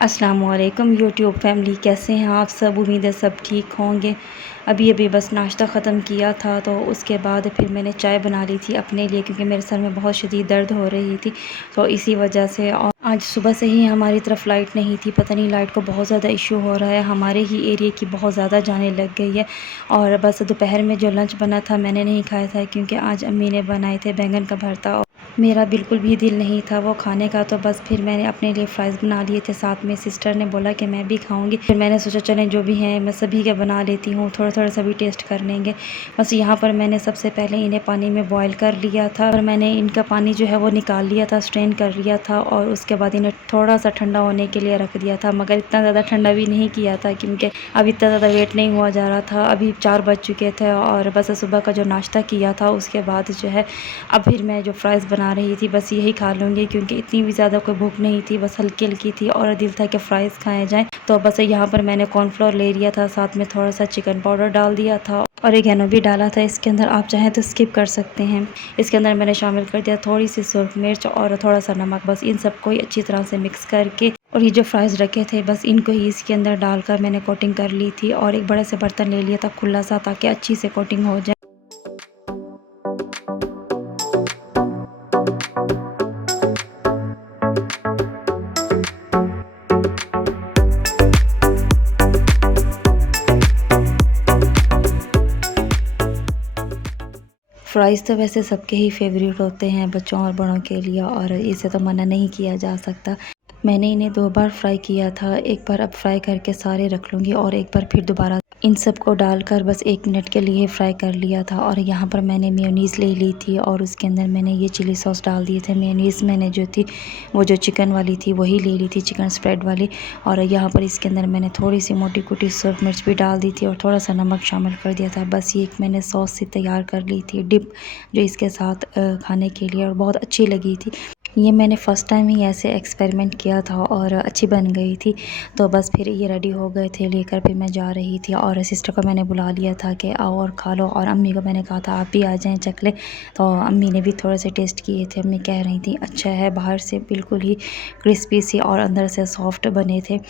अस्सलाम वालेकुम YouTube family, कैसे हैं आप सब। उम्मीद है सब ठीक होंगे। अभी अभी बस नाश्ता ख़त्म किया था तो उसके बाद फिर मैंने चाय बना ली थी अपने लिए, क्योंकि मेरे सर में बहुत शदीद दर्द हो रही थी। तो इसी वजह से, और आज सुबह से ही हमारी तरफ लाइट नहीं थी। पता नहीं लाइट को बहुत ज़्यादा इशू हो रहा है, हमारे ही एरिया की बहुत ज़्यादा जाने लग गई है। और बस दोपहर में जो लंच बना था मैंने नहीं खाया था, क्योंकि आज अम्मी ने बनाए थे बैंगन का भरता। मेरा बिल्कुल भी दिल नहीं था वो खाने का, तो बस फिर मैंने अपने लिए फ़्राइज़ बना लिए थे। साथ में सिस्टर ने बोला कि मैं भी खाऊंगी, फिर मैंने सोचा चलें जो भी हैं मैं सभी के बना लेती हूँ, थोड़ा थोड़ा सभी टेस्ट कर लेंगे। बस यहाँ पर मैंने सबसे पहले इन्हें पानी में बॉयल कर लिया था, और मैंने इनका पानी जो है वो निकाल लिया था, स्ट्रेन कर लिया था। और उसके बाद इन्हें थोड़ा सा ठंडा होने के लिए रख दिया था, मगर इतना ज़्यादा ठंडा भी नहीं किया था, क्योंकि अब इतना ज़्यादा वेट नहीं हुआ जा रहा था। अभी 4 बज चुके थे, और बस सुबह का जो नाश्ता किया था उसके बाद जो है अब फिर मैं जो फ़्राइज़ बना रही थी बस यही खा लूँगी, क्योंकि इतनी भी ज़्यादा कोई भूख नहीं थी, बस हल्की हल्की थी और दिल था कि फ़्राइज़ खाए जाएँ। तो बस यहाँ पर मैंने कॉर्नफ्लोर ले लिया था, साथ में थोड़ा सा चिकन पाउडर डाल दिया था, और ऑरिगेनो भी डाला था इसके अंदर। आप चाहें तो स्किप कर सकते हैं। इसके अंदर मैंने शामिल कर दिया थोड़ी सी सुर्ख मिर्च और थोड़ा सा नमक। बस इन सबको ही अच्छी तरह से मिक्स करके, और ये जो फ़्राइज़ रखे थे बस इनको ही इसके अंदर डालकर मैंने कोटिंग कर ली थी, और एक बड़े से बर्तन ले लिया था खुला सा, ताकि अच्छी से कोटिंग हो जाए। फ़्राइज़ तो वैसे सबके ही फेवरेट होते हैं, बच्चों और बड़ों के लिए, और इसे तो मना नहीं किया जा सकता। मैंने इन्हें 2 बार फ्राई किया था, एक बार अब फ्राई करके सारे रख लूँगी, और एक बार फिर दोबारा इन सबको डालकर बस 1 मिनट के लिए फ्राई कर लिया था। और यहाँ पर मैंने मेयोनीज़ ले ली थी, और उसके अंदर मैंने ये चिली सॉस डाल दिए थे। मेयोनीज़ मैंने जो थी वो जो चिकन वाली थी वही ले ली थी, चिकन स्प्रेड वाली। और यहाँ पर इसके अंदर मैंने थोड़ी सी मोटी कुटी सुर्ख मिर्च भी डाल दी थी, और थोड़ा सा नमक शामिल कर दिया था। बस ये एक मैंने सॉस सी तैयार कर ली थी डिप, जो इसके साथ खाने के लिए, और बहुत अच्छी लगी थी। ये मैंने फ़र्स्ट टाइम ही ऐसे एक्सपेरिमेंट किया था, और अच्छी बन गई थी। तो बस फिर ये रेडी हो गए थे, लेकर फिर मैं जा रही थी, और सिस्टर को मैंने बुला लिया था कि आओ और खा लो, और अम्मी को मैंने कहा था आप भी आ जाएं चख लें। तो अम्मी ने भी थोड़े से टेस्ट किए थे। अम्मी कह रही थी अच्छा है, बाहर से बिल्कुल ही क्रिस्पी सी और अंदर से सॉफ्ट बने थे।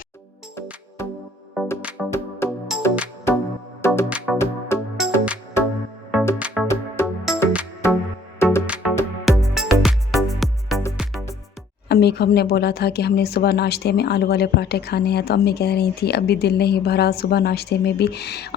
अम्मी को हमने बोला था कि हमने सुबह नाश्ते में आलू वाले पराठे खाने हैं, तो अम्मी कह रही थी अभी दिल नहीं भरा, सुबह नाश्ते में भी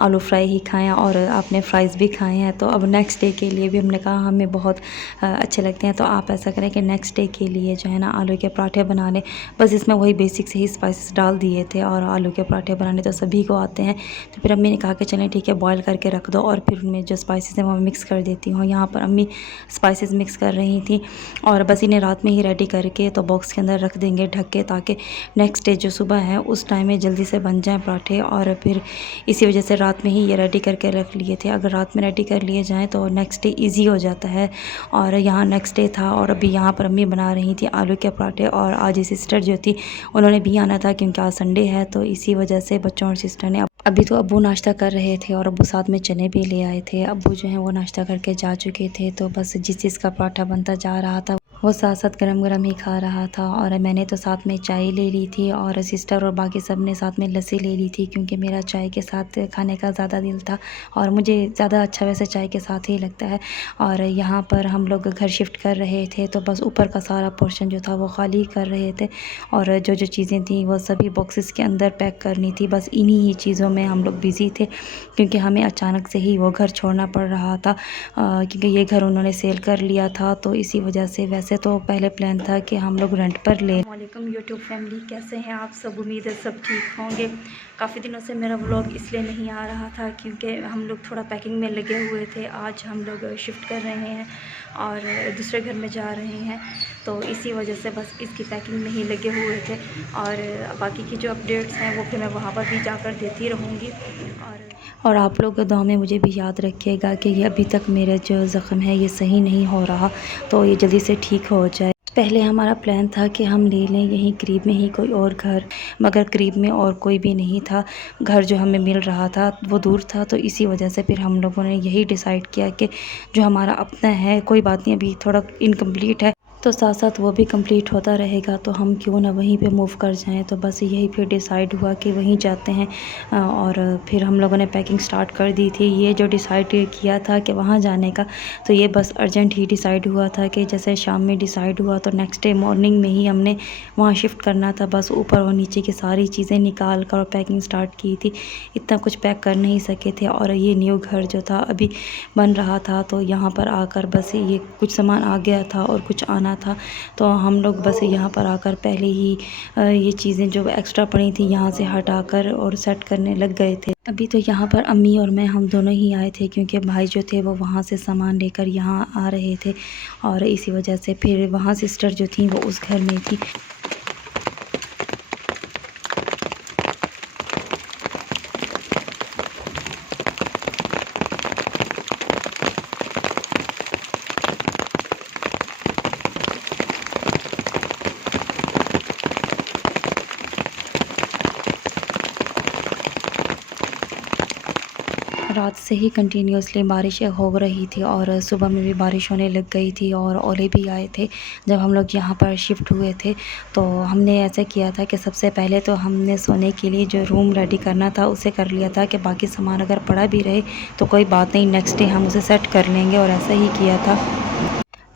आलू फ्राई ही खाएं, और आपने फ़्राइज़ भी खाए हैं। तो अब नेक्स्ट डे के लिए भी हमने कहा हमें बहुत अच्छे लगते हैं, तो आप ऐसा करें कि नेक्स्ट डे के लिए जो है ना आलू के पराठे बना लें। बस इसमें वही बेसिक से ही स्पाइसेस डाल दिए थे, और आलू के पराठे बनाने तो सभी को आते हैं। तो फिर अम्मी ने कहा कि चलें ठीक है, बॉयल करके रख दो, और फिर उनमें जो स्पाइसेस हैं वो मिक्स कर देती हूँ। यहाँ पर अम्मी स्पाइसेस मिक्स कर रही थी, और बस इन्हें रात में ही रेडी करके तो बॉक्स के अंदर रख देंगे ढक के, ताकि नेक्स्ट डे जो सुबह है उस टाइम में जल्दी से बन जाएं पराठे। और फिर इसी वजह से रात में ही ये रेडी करके रख लिए थे। अगर रात में रेडी कर लिए जाएं तो नेक्स्ट डे इजी हो जाता है। और यहाँ नेक्स्ट डे था, और अभी यहाँ पर अम्मी बना रही थी आलू के पराठे, और आज सिस्टर जो थी उन्होंने भी आना था, क्योंकि आज संडे है। तो इसी वजह से बच्चों और सिस्टर ने, अभी तो अब्बू नाश्ता कर रहे थे, और अब्बू साथ में चने भी ले आए थे। अब्बू जो है वो नाश्ता करके जा चुके थे, तो बस जिस चीज़ का पराठा बनता जा रहा था वो साथ साथ गरम गरम ही खा रहा था। और मैंने तो साथ में चाय ले ली थी, और सिस्टर और बाकी सब ने साथ में लस्सी ले ली थी, क्योंकि मेरा चाय के साथ खाने का ज़्यादा दिल था, और मुझे ज़्यादा अच्छा वैसे चाय के साथ ही लगता है। और यहाँ पर हम लोग घर शिफ्ट कर रहे थे, तो बस ऊपर का सारा पोर्शन जो था वो खाली कर रहे थे, और जो जो चीज़ें थी वो सभी बॉक्सेस के अंदर पैक करनी थी। बस इन्हीं ही चीज़ों में हम लोग बिज़ी थे, क्योंकि हमें अचानक से ही वो घर छोड़ना पड़ रहा था, क्योंकि ये घर उन्होंने सेल कर लिया था। तो इसी वजह से, वैसे तो पहले प्लान था कि हम लोग रेंट पर लें। वालेकुम यूट्यूब फैमिली, कैसे हैं आप सब। उम्मीद है सब ठीक होंगे। काफ़ी दिनों से मेरा व्लॉग इसलिए नहीं आ रहा था क्योंकि हम लोग थोड़ा पैकिंग में लगे हुए थे। आज हम लोग शिफ्ट कर रहे हैं और दूसरे घर में जा रहे हैं, तो इसी वजह से बस इसकी पैकिंग में ही लगे हुए थे। और बाकी की जो अपडेट्स हैं वो फिर मैं वहाँ पर भी जाकर देती रहूँगी। और आप लोग दुआ में मुझे भी याद रखिएगा कि ये अभी तक मेरा जो ज़ख़म है ये सही नहीं हो रहा, तो ये जल्दी से ठीक हो जाए। पहले हमारा प्लान था कि हम ले लें यहीं करीब में ही कोई और घर, मगर करीब में और कोई भी नहीं था। घर जो हमें मिल रहा था वो दूर था, तो इसी वजह से फिर हम लोगों ने यही डिसाइड किया कि जो हमारा अपना है, कोई बात नहीं अभी थोड़ा इनकम्प्लीट है, तो साथ-साथ वो भी कंप्लीट होता रहेगा, तो हम क्यों ना वहीं पे मूव कर जाएँ। तो बस यही फिर डिसाइड हुआ कि वहीं जाते हैं। और फिर हम लोगों ने पैकिंग स्टार्ट कर दी थी। ये जो डिसाइड किया था कि वहाँ जाने का, तो ये बस अर्जेंट ही डिसाइड हुआ था कि जैसे शाम में डिसाइड हुआ तो नेक्स्ट डे मॉर्निंग में ही हमने वहाँ शिफ्ट करना था। बस ऊपर और नीचे की सारी चीज़ें निकाल कर और पैकिंग स्टार्ट की थी। इतना कुछ पैक कर नहीं सके थे, और ये न्यू घर जो था अभी बन रहा था, तो यहाँ पर आकर बस ये कुछ सामान आ गया था और कुछ आना था। तो हम लोग बस यहाँ पर आकर पहले ही ये चीज़ें जो एक्स्ट्रा पड़ी थी यहाँ से हटाकर और सेट करने लग गए थे। अभी तो यहाँ पर अम्मी और मैं हम दोनों ही आए थे, क्योंकि भाई जो थे वो वहाँ से सामान लेकर यहाँ आ रहे थे, और इसी वजह से फिर वहाँ सिस्टर जो थी वो उस घर में थी। रात से ही कंटिन्यूअसली बारिश हो रही थी, और सुबह में भी बारिश होने लग गई थी, और ओले भी आए थे जब हम लोग यहाँ पर शिफ्ट हुए थे। तो हमने ऐसा किया था कि सबसे पहले तो हमने सोने के लिए जो रूम रेडी करना था उसे कर लिया था, कि बाकी सामान अगर पड़ा भी रहे तो कोई बात नहीं, नेक्स्ट डे हम उसे सेट कर लेंगे, और ऐसा ही किया था।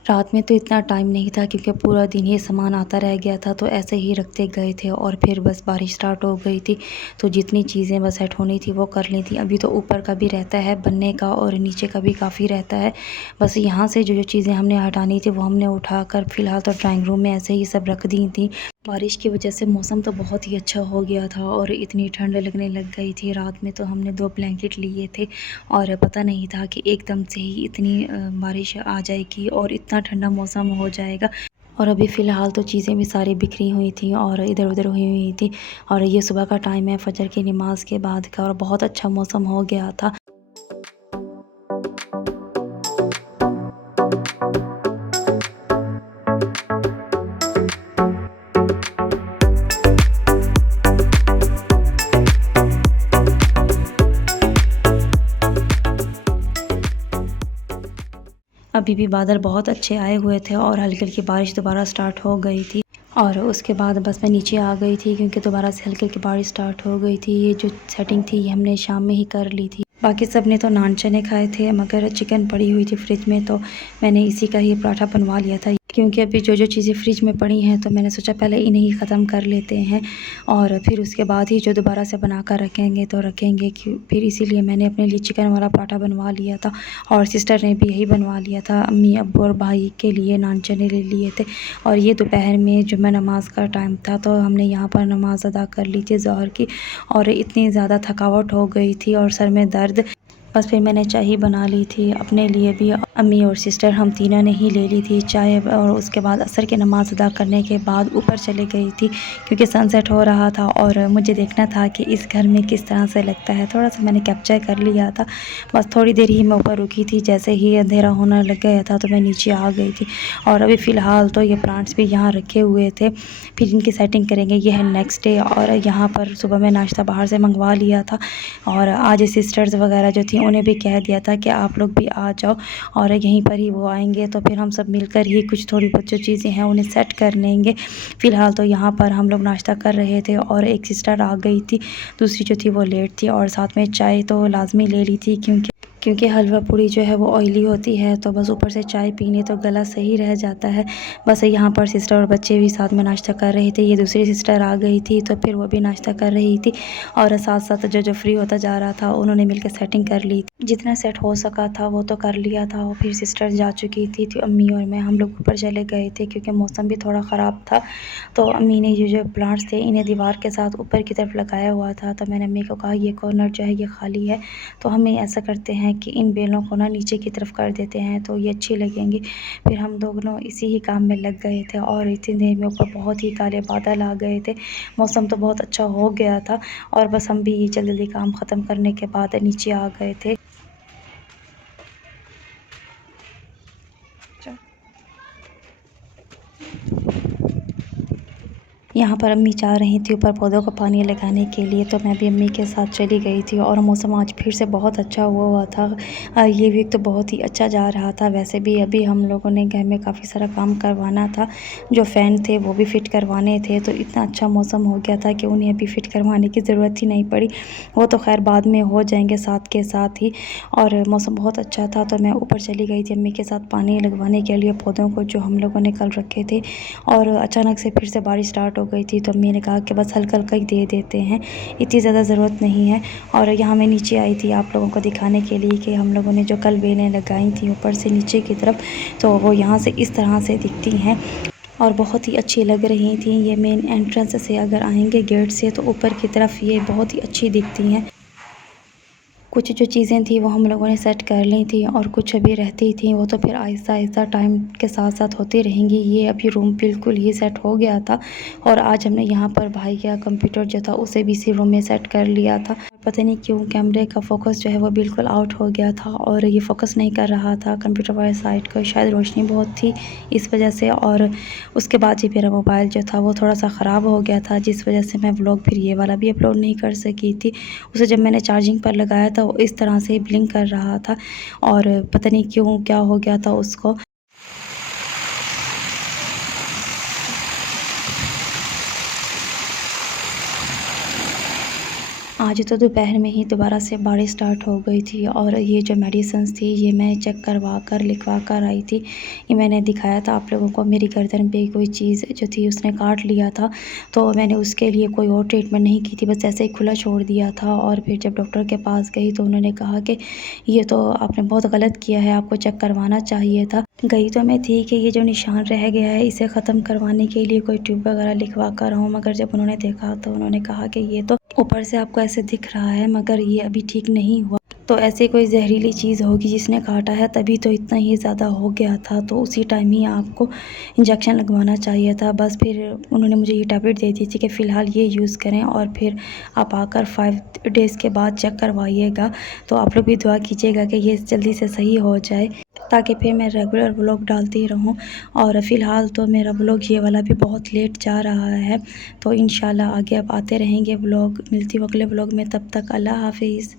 रात में तो इतना टाइम नहीं था, क्योंकि पूरा दिन ही सामान आता रह गया था, तो ऐसे ही रखते गए थे, और फिर बस बारिश स्टार्ट हो गई थी। तो जितनी चीज़ें बस सेट होनी थी वो कर ली थी। अभी तो ऊपर का भी रहता है बनने का, और नीचे का भी काफ़ी रहता है। बस यहाँ से जो जो चीज़ें हमने हटानी थी वो हमने उठाकर फ़िलहाल तो ड्राइंग रूम में ऐसे ही सब रख दी थी। बारिश की वजह से मौसम तो बहुत ही अच्छा हो गया था, और इतनी ठंड लगने लग गई थी। रात में तो हमने 2 ब्लैंकेट लिए थे, और पता नहीं था कि एकदम से ही इतनी बारिश आ जाएगी और इतना ठंडा मौसम हो जाएगा। और अभी फ़िलहाल तो चीज़ें भी सारी बिखरी हुई थी और इधर-उधर हुई हुई थी, और ये सुबह का टाइम है फ़जर की नमाज़ के बाद का, और बहुत अच्छा मौसम हो गया था। अभी भी बादल बहुत अच्छे आए हुए थे, और हल्की-हल्की बारिश दोबारा स्टार्ट हो गई थी। और उसके बाद बस मैं नीचे आ गई थी, क्योंकि दोबारा से हल्की-हल्की बारिश स्टार्ट हो गई थी। ये जो सेटिंग थी ये हमने शाम में ही कर ली थी। बाकी सब ने तो नान चने खाए थे, मगर चिकन पड़ी हुई थी फ्रिज में, तो मैंने इसी का ही पराठा बनवा लिया था। क्योंकि अभी जो जो चीज़ें फ्रिज में पड़ी हैं, तो मैंने सोचा पहले इन्हें ही ख़त्म कर लेते हैं, और फिर उसके बाद ही जो दोबारा से बना कर रखेंगे तो रखेंगे। क्यों फिर इसीलिए मैंने अपने लिए चिकन वाला पराठा बनवा लिया था, और सिस्टर ने भी यही बनवा लिया था। अम्मी, अब्बू और भाई के लिए नान चने ले लिए थे। और ये दोपहर में जुम्मा नमाज़ का टाइम था, तो हमने यहाँ पर नमाज़ अदा कर ली थी ज़ोहर की, और इतनी ज़्यादा थकावट हो गई थी और सर में दर्द। बस फिर मैंने चाय ही बना ली थी अपने लिए भी। अम्मी और सिस्टर हम तीनों ने ही ले ली थी चाय, और उसके बाद असर की नमाज़ अदा करने के बाद ऊपर चले गई थी, क्योंकि सनसेट हो रहा था और मुझे देखना था कि इस घर में किस तरह से लगता है। थोड़ा सा मैंने कैप्चर कर लिया था। बस थोड़ी देर ही मैं ऊपर रुकी थी, जैसे ही अंधेरा होने लग गया था तो मैं नीचे आ गई थी। और अभी फ़िलहाल तो ये प्लांट्स भी यहाँ रखे हुए थे, फिर इनकी सेटिंग करेंगे। ये है नेक्स्ट डे, और यहाँ पर सुबह में नाश्ता बाहर से मंगवा लिया था, और आज सिस्टर्स वगैरह जो थी उन्हें भी कह दिया था कि आप लोग भी आ जाओ, और यहीं पर ही वो आएंगे, तो फिर हम सब मिलकर ही कुछ थोड़ी बहुत जो चीज़ें हैं उन्हें सेट कर लेंगे। फ़िलहाल तो यहाँ पर हम लोग नाश्ता कर रहे थे, और एक सिस्टर आ गई थी, दूसरी जो थी वो लेट थी, और साथ में चाय तो लाजमी ले ली थी, क्योंकि हलवा पूड़ी जो है वो ऑयली होती है, तो बस ऊपर से चाय पीने तो गला सही रह जाता है। बस यहाँ पर सिस्टर और बच्चे भी साथ में नाश्ता कर रहे थे। ये दूसरी सिस्टर आ गई थी, तो फिर वो भी नाश्ता कर रही थी, और साथ साथ जो जो फ्री होता जा रहा था उन्होंने मिलकर सेटिंग कर ली थी। जितना सेट हो सका था वो तो कर लिया था, और फिर सिस्टर जा चुकी थी, तो अम्मी और मैं हम लोग ऊपर चले गए थे, क्योंकि मौसम भी थोड़ा ख़राब था। तो अम्मी ने जो जो प्लांट्स थे इन्हें दीवार के साथ ऊपर की तरफ लगाया हुआ था, तो मैंने अम्मी को कहा ये कॉर्नर जो है ये खाली है, तो हमें ऐसा करते हैं कि इन बेलों को ना नीचे की तरफ कर देते हैं, तो ये अच्छी लगेंगी। फिर हम दोनों इसी ही काम में लग गए थे, और इतनी देर में ऊपर बहुत ही काले बादल आ गए थे। मौसम तो बहुत अच्छा हो गया था, और बस हम भी जल्दी जल्दी काम ख़त्म करने के बाद नीचे आ गए थे। यहाँ पर अम्मी चाह रही थी ऊपर पौधों को पानी लगाने के लिए, तो मैं भी अम्मी के साथ चली गई थी। और मौसम आज फिर से बहुत अच्छा हुआ था। ये वीक तो बहुत ही अच्छा जा रहा था। वैसे भी अभी हम लोगों ने घर में काफ़ी सारा काम करवाना था, जो फ़ैन थे वो भी फ़िट करवाने थे, तो इतना अच्छा मौसम हो गया था कि उन्हें अभी फ़िट करवाने की ज़रूरत ही नहीं पड़ी। वो तो खैर बाद में हो जाएंगे साथ के साथ ही। और मौसम बहुत अच्छा था, तो मैं ऊपर चली गई थी अम्मी के साथ पानी लगवाने के लिए पौधों को, जो हम लोगों ने कल रखे थे। और अचानक से फिर से बारिश स्टार्ट हो गई थी, तो अम्मी ने कहा कि बस हल्का हल्का ही दे देते हैं, इतनी ज़्यादा ज़रूरत नहीं है। और यहाँ मैं नीचे आई थी आप लोगों को दिखाने के लिए कि हम लोगों ने जो कल बेलें लगाई थी ऊपर से नीचे की तरफ, तो वो यहाँ से इस तरह से दिखती हैं और बहुत ही अच्छी लग रही थी। ये मेन एंट्रेंस से अगर आएंगे गेट से, तो ऊपर की तरफ ये बहुत ही अच्छी दिखती हैं। कुछ जो चीज़ें थी वो हम लोगों ने सेट कर ली थी, और कुछ अभी रहती थी, वो तो फिर आहिस्ता आहिस्ता टाइम के साथ साथ होती रहेंगी। ये अभी रूम बिल्कुल ही सेट हो गया था, और आज हमने यहाँ पर भाई का कंप्यूटर जो था उसे भी इसी रूम में सेट कर लिया था। पता नहीं क्यों कैमरे का फोकस जो है वो बिल्कुल आउट हो गया था, और ये फोकस नहीं कर रहा था कंप्यूटर वाली साइड को, शायद रोशनी बहुत थी इस वजह से। और उसके बाद ही मेरा मोबाइल जो था वो थोड़ा सा ख़राब हो गया था, जिस वजह से मैं व्लॉग फिर ये वाला भी अपलोड नहीं कर सकी थी। उसे जब मैंने चार्जिंग पर लगाया था वो इस तरह से ब्लिंक कर रहा था, और पता नहीं क्यों क्या हो गया था उसको। आज तो दोपहर में ही दोबारा से बारिश स्टार्ट हो गई थी, और ये जो मेडिसिन्स थी ये मैं चेक करवा कर लिखवा कर आई थी। ये मैंने दिखाया था आप लोगों को, मेरी गर्दन पे कोई चीज़ जो थी उसने काट लिया था, तो मैंने उसके लिए कोई और ट्रीटमेंट नहीं की थी, बस ऐसे ही खुला छोड़ दिया था। और फिर जब डॉक्टर के पास गई तो उन्होंने कहा कि ये तो आपने बहुत गलत किया है, आपको चेक करवाना चाहिए था। गई तो मैं थी कि ये जो निशान रह गया है इसे ख़त्म करवाने के लिए कोई ट्यूब वगैरह लिखवा कर आऊँ, मगर जब उन्होंने देखा तो उन्होंने कहा कि ये तो ऊपर से आपको ऐसे दिख रहा है, मगर ये अभी ठीक नहीं हुआ, तो ऐसे कोई जहरीली चीज़ होगी जिसने काटा है, तभी तो इतना ही ज़्यादा हो गया था, तो उसी टाइम ही आपको इंजेक्शन लगवाना चाहिए था। बस फिर उन्होंने मुझे ये टैबलेट दे दी थी कि फ़िलहाल ये यूज़ करें, और फिर आप आकर 5 डेज़ के बाद चेक करवाइएगा। तो आप लोग भी दुआ कीजिएगा कि ये जल्दी से सही हो जाए, ताकि फिर मैं रेगुलर व्लॉग डालती रहूं। और फ़िलहाल तो मेरा व्लॉग ये वाला भी बहुत लेट जा रहा है, तो इंशाल्लाह आगे अब आते रहेंगे व्लॉग। मिलती हूँ अगले व्लॉग में, तब तक अल्लाह हाफिज़।